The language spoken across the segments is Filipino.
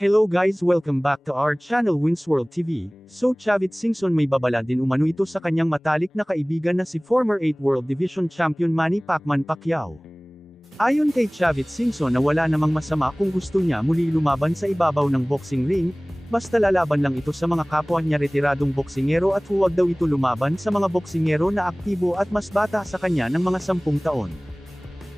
Hello guys, welcome back to our channel Winsworld TV. So Chavit Singson may babala din umano ito sa kanyang matalik na kaibigan na si former 8 World Division Champion Manny Pacquiao. Ayon kay Chavit Singson na wala namang masama kung gusto niya muli lumaban sa ibabaw ng boxing ring, basta lalaban lang ito sa mga kapwa niya retiradong boksingero at huwag daw ito lumaban sa mga boksingero na aktibo at mas bata sa kanya ng mga 10 taon.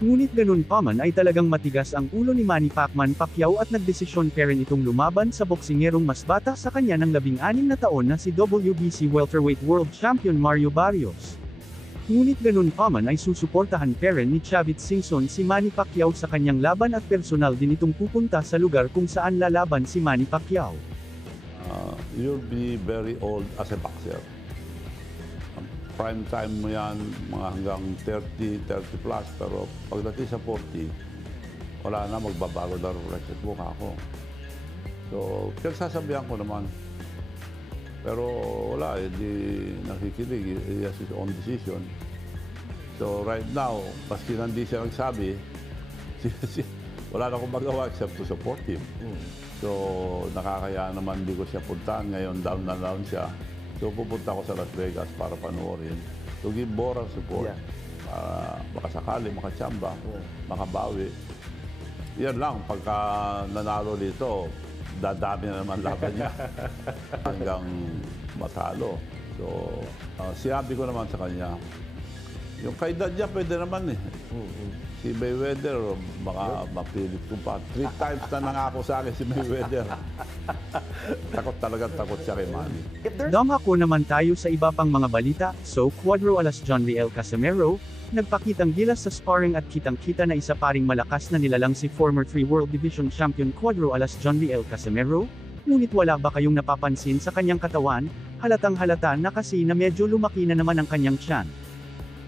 Ngunit ganun pa man ay talagang matigas ang ulo ni Manny Pacquiao at nagdesisyon pa rin itong lumaban sa boksingerong mas bata sa kanya ng 16 na taon na si WBC Welterweight World Champion Mario Barrios. Ngunit ganun pa man ay susuportahan pa rin ni Chavit Singson si Manny Pacquiao sa kanyang laban at personal din itong pupunta sa lugar kung saan lalaban si Manny Pacquiao. You'll be very old as a boxer. Prime time mo yan, mga hanggang 30 plus, pero pagdating sa 40, wala na, magbabago na record mo ako. So, pinagsasabihan ko naman. Pero wala, hindi nakikinig. He has his own decision. So, right now, paski hindi siya nagsabi, wala na akong magawa except to support him. So, nakakaya naman hindi ko siya puntahan. Ngayon, down na down siya. So, pupunta ako sa Las Vegas para panoorin. To give moral support. Baka sakali, makachamba, makabawi. Yan lang, pagka nanalo dito, dadami na naman laban niya. Hanggang matalo. So, sinabi ko naman sa kanya, yung kaedad niya pwede naman eh. Si Mayweather, baka mapilit ko pa. 3 times na nangako sa akin si Mayweather. Takot siya kay Manny. Dumako naman tayo sa iba pang mga balita. So, Cuadro alas John Riel Casimero, nagpakitang gilas sa sparring at kitang-kita na isa paring malakas na nilalang si former 3 World Division Champion Cuadro alas John Riel Casimero. Ngunit wala ba kayong napapansin sa kanyang katawan? Halatang-halata na kasi na medyo lumaki na naman ang kanyang tiyan.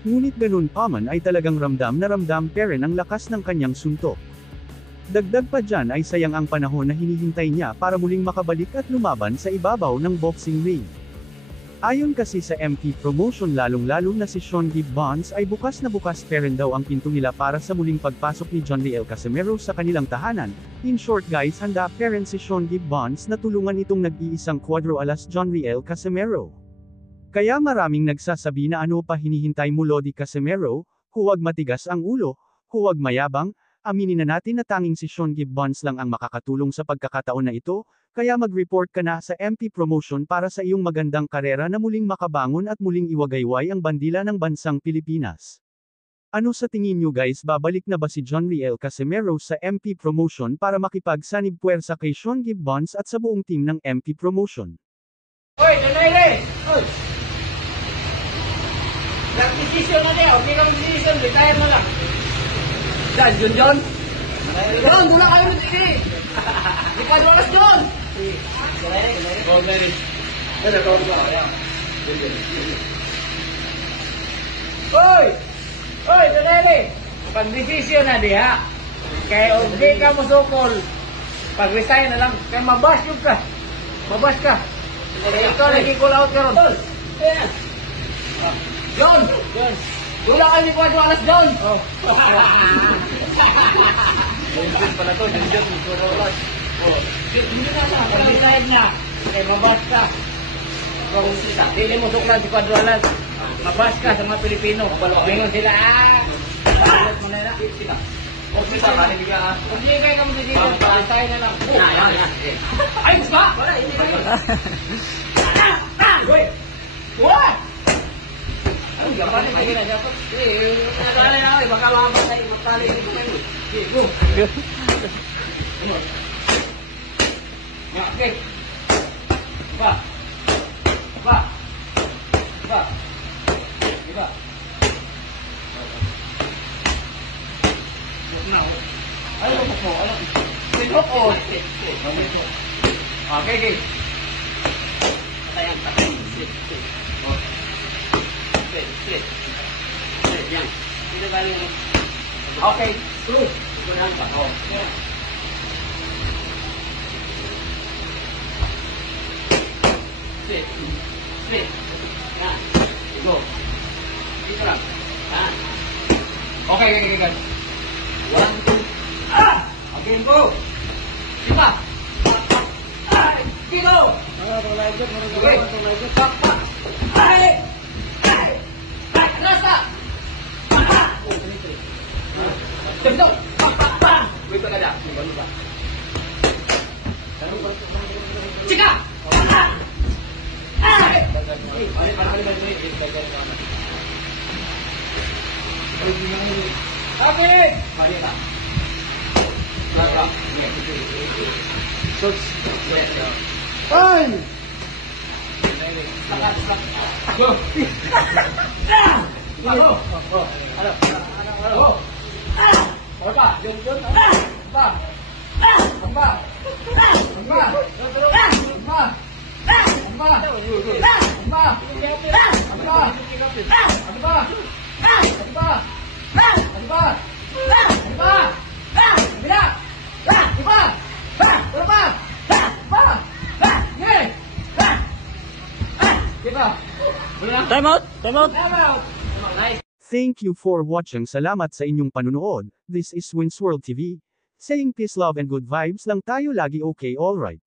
Ngunit ganun pa man ay talagang ramdam na ramdam pa rin ang lakas ng kanyang suntok. Dagdag pa dyan ay sayang ang panahon na hinihintay niya para muling makabalik at lumaban sa ibabaw ng boxing ring. Ayon kasi sa MP Promotion lalong-lalo na si Sean Gibbons ay bukas na bukas pa rin daw ang pinto nila para sa muling pagpasok ni John Riel Casimero sa kanilang tahanan. In short guys, handa pa rin si Sean Gibbons na tulungan itong nag-iisang Cuadro alas John Riel Casimero. Kaya maraming nagsasabi na ano pa hinihintay mo Lodi Casimero, huwag matigas ang ulo, huwag mayabang, aminin na natin na tanging si Sean Gibbons lang ang makakatulong sa pagkakataon na ito, kaya mag-report ka na sa MP Promotion para sa iyong magandang karera na muling makabangon at muling iwagayway ang bandila ng bansang Pilipinas. Ano sa tingin nyo guys, babalik na ba si John Riel Casimero sa MP Promotion para makipagsanib puwersa kay Sean Gibbons at sa buong team ng MP Promotion? Hoy, Donaire! Hoy! Nag-decision na niya, okay lang decision, retire mo lang. Dan, John? John, dula kayo ng sige. Di ka duwalas, John! Go, Mary. Hoy! Hoy, Donaire! Pag-decision na diha. Kaya hindi ka musukol. Pag-resign na lang. Kaya mabas yung ka. Mabas ka. Ikaw, nagkikul out ka ron. John! Dula kayo ni Cuadro alas, John! Oh. John pala to, John, Cuadro alas. Oh. Hindi na sa pag-decide niya. Okay, mabas ka. Dili mo suklan si Cuadro alas. Mabas ka sa mga Pilipino. Mingon sila, balot mo na na. Sila. Okay, tama, hindi ka. Hindi kayo kami dito. Pag-decide na lang. Ay, gusto ba? Wala, hindi kayo. Wait! What? Ay, gapan na kaya na dapat. Nadali na ako, baka laban tayo, magtali dito ngayon. Okay, go. Okay. Ba. Diba? Ano po? Ano? Sinok o? Okay, okay. Tayang. Yan. Dito galing. Okay. True. Ito pa. Oh. Sit. Yan. Go. Dito lang. Okay. 1, 2. Again, go. Diba? Kilo! Okay. Pak, pak. Ay! Ay! Ay! Rasa! Pak! Tendok! Pak, pak, pak! Wait ka na. Cika! Pak! Ay! Okay! Mari na. Ay! Go! Ano? Ano? Ano ba? Yung doon? Ba? Ba? Ba? Time out! Time out! Thank you for watching. Salamat sa inyong panunood. This is Winsworld TV. Saying peace, love and good vibes lang tayo lagi, okay, alright.